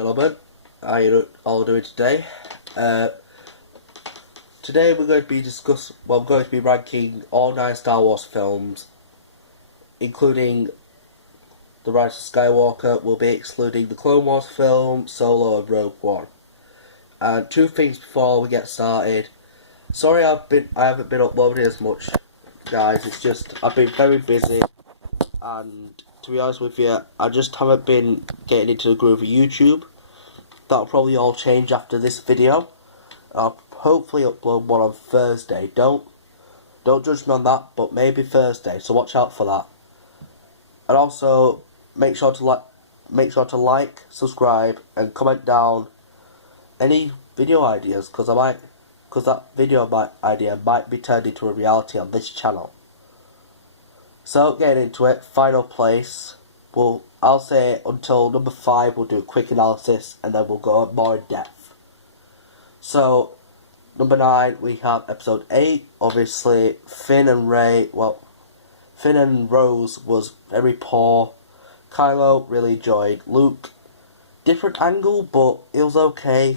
Gentlemen, how you all doing today? Today we're going to be I'm going to be ranking all 9 Star Wars films, including The Rise of Skywalker. We'll be excluding the Clone Wars film, Solo, and Rogue One. And 2 things before we get started. Sorry I haven't been uploading as much, guys. It's just I've been very busy, and to be honest with you, I just haven't been getting into the groove of YouTube. That'll probably all change after this video. I'll hopefully upload one on Thursday. Don't judge me on that, but maybe Thursday. So watch out for that. And also make sure to like, subscribe, and comment down any video ideas, because that video idea might be turned into a reality on this channel. So getting into it, final place. I'll say until number 5 we'll do a quick analysis, and then we'll go more in depth. So number 9 we have episode 8. Obviously Finn and Rose was very poor. Kylo really enjoyed. Luke, different angle, but it was okay.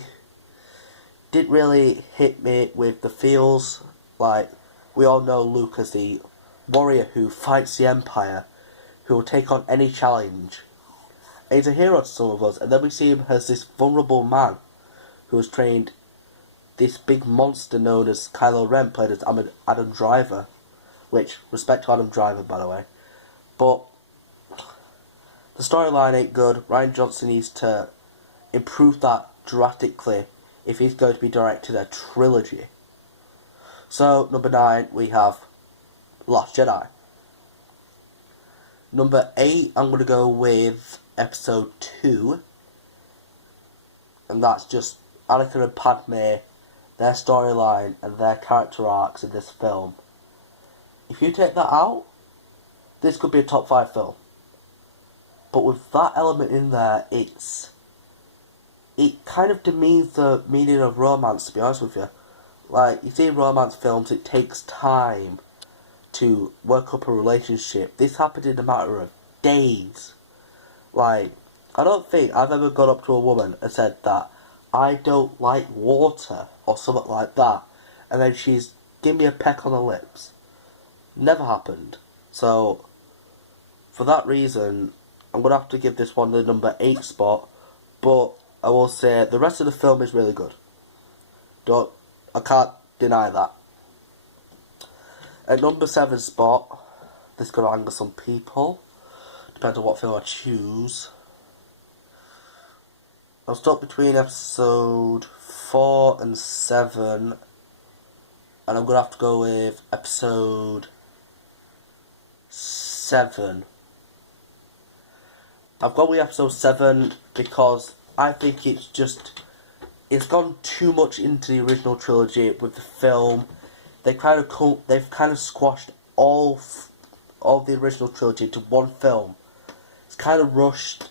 Didn't really hit me with the feels. Like, we all know Luke as the warrior who fights the Empire, who will take on any challenge. And he's a hero to some of us, and then we see him as this vulnerable man who has trained this big monster known as Kylo Ren, played as Adam Driver, which, respect to Adam Driver, by the way. But the storyline ain't good. Rian Johnson needs to improve that drastically if he's going to be directing a trilogy. So, number 9, we have Last Jedi. Number 8, I'm going to go with episode 2. And that's just Anakin and Padme, their storyline and their character arcs in this film. If you take that out, this could be a top 5 film. But with that element in there, it kind of demeans the meaning of romance, to be honest with you. Like, you see in romance films, it takes time to work up a relationship. This happened in a matter of days. Like, I don't think I've ever gone up to a woman and said that I don't like water or something like that, and then she's give me a peck on the lips. Never happened. So for that reason, I'm gonna have to give this one the number 8 spot. But I will say the rest of the film is really good. I can't deny that. At number 7 spot, this is going to anger some people. Depends on what film I choose. I'm stuck between episode 4 and 7. And I'm going to have to go with episode 7. I've gone with episode 7 because I think it's gone too much into the original trilogy with the film. They've kind of squashed all the original trilogy into one film. It's kind of rushed,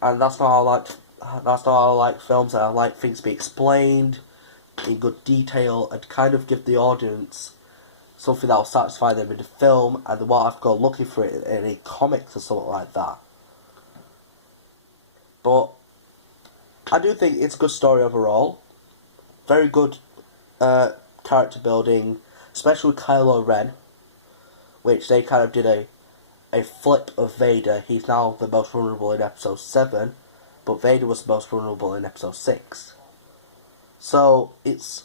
and that's not how I like films. I like things to be explained in good detail and kind of give the audience something that will satisfy them in the film, and they won't have to go looking for it in any comics or something like that. But I do think it's a good story overall. Very good character building, especially with Kylo Ren, which they kind of did a flip of Vader. He's now the most vulnerable in episode 7, but Vader was the most vulnerable in episode 6. So it's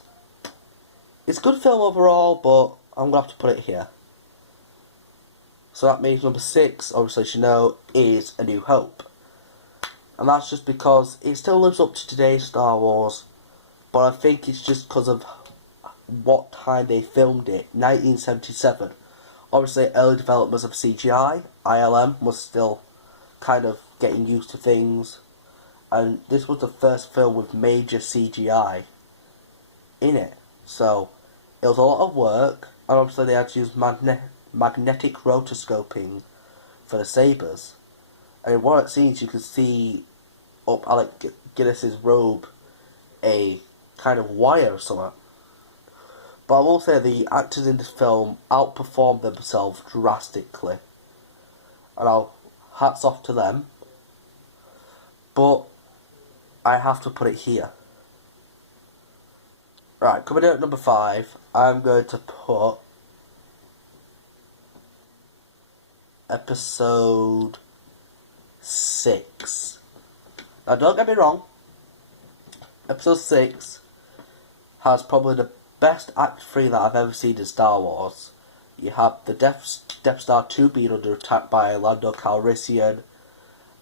a good film overall, but I'm going to have to put it here. So that means number 6, obviously as you know, is A New Hope. And that's just because it still lives up to today's Star Wars, but I think it's just because of what time they filmed it, 1977. Obviously, early developments of CGI, ILM was still kind of getting used to things, and this was the first film with major CGI in it. So, it was a lot of work, and obviously they had to use magnetic rotoscoping for the sabers. And in one of the scenes, you can see up Alec Guinness's robe a kind of wire or something. But I will say the actors in this film outperformed themselves drastically. And hats off to them. But I have to put it here. Right, coming in at number 5, I'm going to put episode 6. Now don't get me wrong, episode 6 has probably the best Act 3 that I've ever seen in Star Wars. You have the Death Star 2 being under attack by Lando Calrissian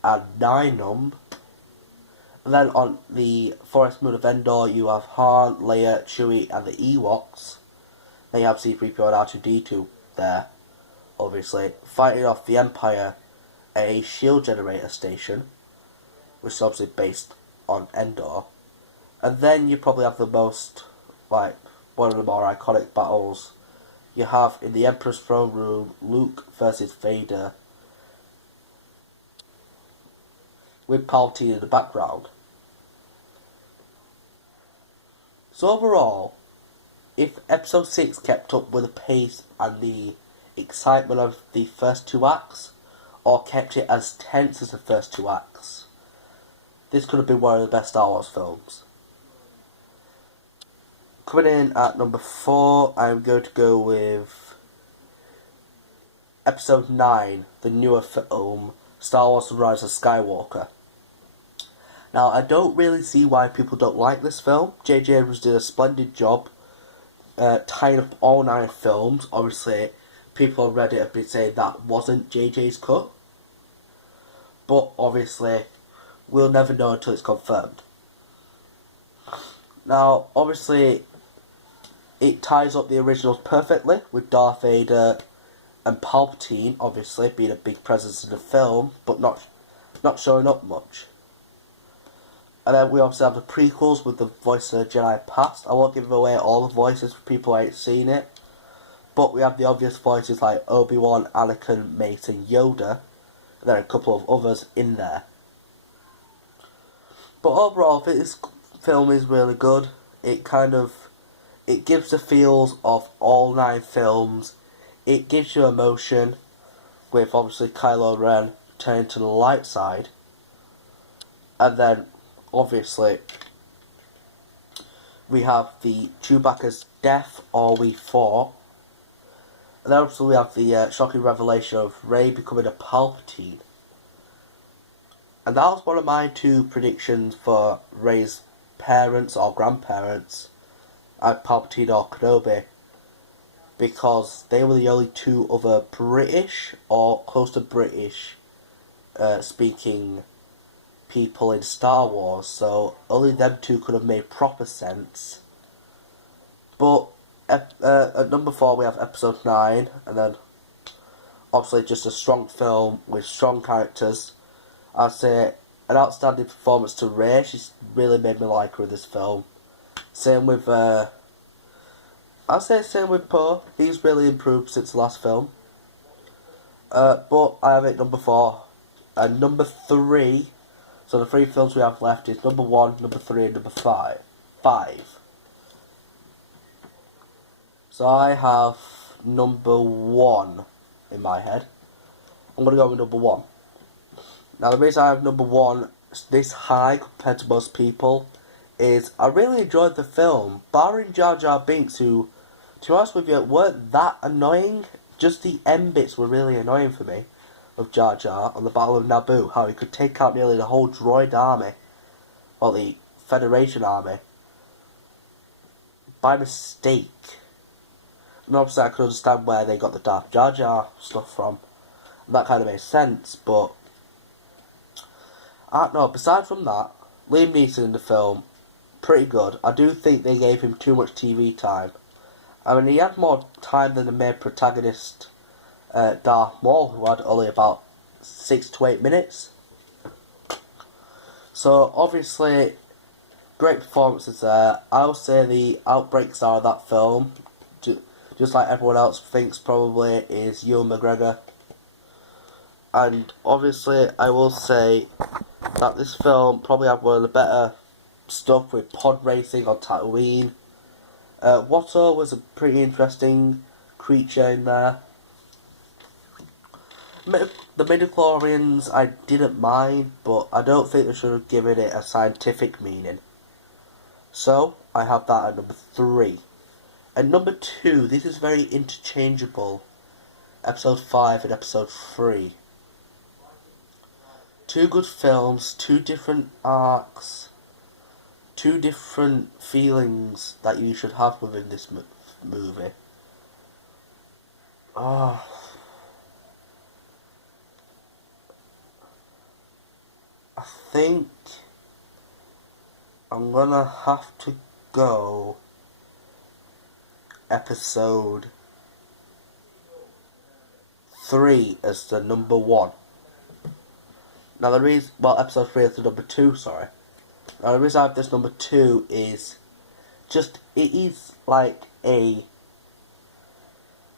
and Nien. And then on the Forest Moon of Endor, you have Han, Leia, Chewie, and the Ewoks. Then you have C-3PO and R2-D2 there, obviously, fighting off the Empire at a shield generator station, which is obviously based on Endor. And then you probably have the most, one of the more iconic battles you have in the Emperor's throne room, Luke versus Vader, with Palpatine in the background. So overall, if episode 6 kept up with the pace and the excitement of the first 2 acts, or kept it as tense as the first 2 acts, this could have been one of the best Star Wars films. Coming in at number 4, I'm going to go with episode 9, the newer film, Star Wars: The Rise of Skywalker. Now, I don't really see why people don't like this film. J.J. Abrams did a splendid job tying up all 9 films. Obviously, people on Reddit have been saying that wasn't J.J.'s cut. But, obviously, we'll never know until it's confirmed. Now, obviously, it ties up the originals perfectly, with Darth Vader and Palpatine, obviously, being a big presence in the film, but not showing up much. And then we obviously have the prequels with the voice of the Jedi Past. I won't give away all the voices for people who ain't seen it. But we have the obvious voices like Obi-Wan, Anakin, Mace and Yoda. And then a couple of others in there. But overall, this film is really good. It gives the feels of all 9 films. It gives you emotion, with obviously Kylo Ren turning to the light side. And then obviously, we have the Chewbacca's death, or we fought. And then also we have the shocking revelation of Rey becoming a Palpatine. And that was one of my 2 predictions for Rey's parents or grandparents, Palpatine or Kenobi. Because they were the only 2 other British, or close to British, speaking people in Star Wars, so only them 2 could have made proper sense. But at number 4 we have episode 9, and then obviously just a strong film with strong characters. I'd say an outstanding performance to Rey. She's really made me like her in this film. Same with I'd say same with Poe. He's really improved since the last film. But I have it number 4. And number 3, so the 3 films we have left is number 1, number 3 and number 5. So I have number 1 in my head. I'm going to go with number 1. Now the reason I have number 1 this high compared to most people is I really enjoyed the film, barring Jar Jar Binks, who, to be honest with you, weren't that annoying. Just the end bits were really annoying for me, of Jar Jar on the Battle of Naboo, how he could take out nearly the whole droid army, or the Federation army, by mistake. And obviously I could understand where they got the Darth Jar Jar stuff from, and that kind of made sense, but I don't know, besides from that, Liam Neeson in the film, pretty good. I do think they gave him too much TV time. I mean, he had more time than the main protagonist, Darth Maul, who had only about 6 to 8 minutes. So, obviously, great performances there. I would say the outbreak star of that film, just like everyone else thinks probably, is Ewan McGregor. And obviously, I will say that this film probably had one of the better stuff with pod racing on Tatooine. Watto was a pretty interesting creature in there. the midichlorians I didn't mind, but I don't think they should have given it a scientific meaning. So, I have that at number 3. And number 2, this is very interchangeable. Episode 5 and episode 3. 2 good films, 2 different arcs, 2 different feelings that you should have within this movie. I think I'm gonna have to go episode 3 as the number 1. Now the reason, episode 3 as the number 2, sorry. Now the reason I have this number 2 is just, it is like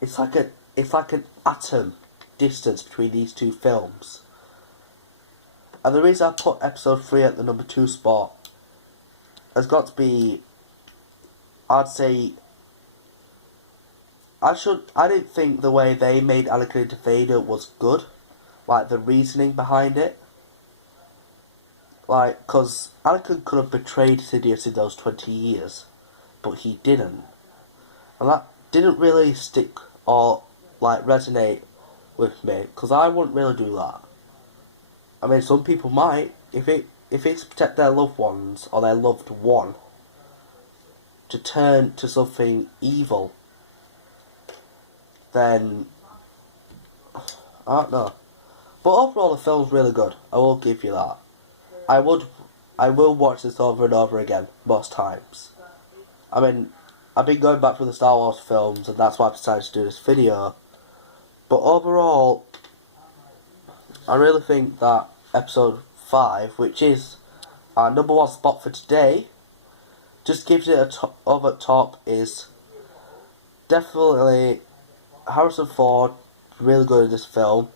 it's like an atom distance between these 2 films. And the reason I put episode 3 at the number 2 spot has got to be, I'd say, I didn't think the way they made Anakin into Vader was good. Like, the reasoning behind it. Like, because Anakin could have betrayed Sidious in those 20 years, but he didn't. And that didn't really stick or, like, resonate with me, because I wouldn't really do that. I mean, some people might, if it's to protect their loved ones, or their loved one, to turn to something evil, then, I don't know. But overall, the film's really good. I will give you that. I will watch this over and over again, most times. I mean, I've been going back through the Star Wars films, and that's why I've decided to do this video. But overall, I really think that episode 5, which is our number 1 spot for today, just gives it over top, is definitely Harrison Ford, really good in this film.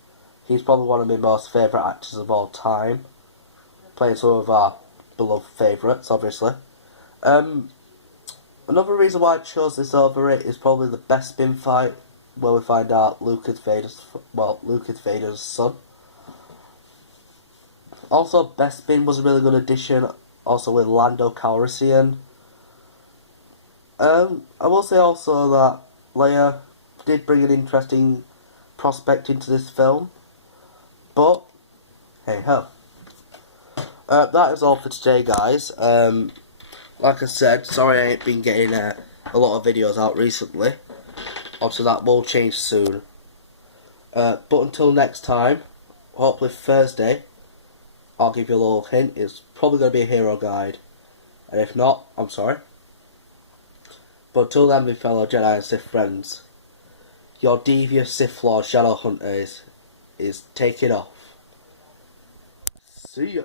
He's probably one of my most favourite actors of all time, playing some of our beloved favourites, obviously. Another reason why I chose this over it is probably the Bespin fight, where we find out Luke is Vader's son. Also, Bespin was a really good addition, also with Lando Calrissian. I will say also that Leia did bring an interesting prospect into this film, but hey ho. That is all for today, guys. Like I said, sorry I ain't been getting a lot of videos out recently. Obviously that will change soon. But until next time, hopefully Thursday, I'll give you a little hint. It's probably going to be a hero guide. And if not, I'm sorry. But until then, my fellow Jedi and Sith friends, your devious Sith Lord Shadowhunter is taking off. See ya.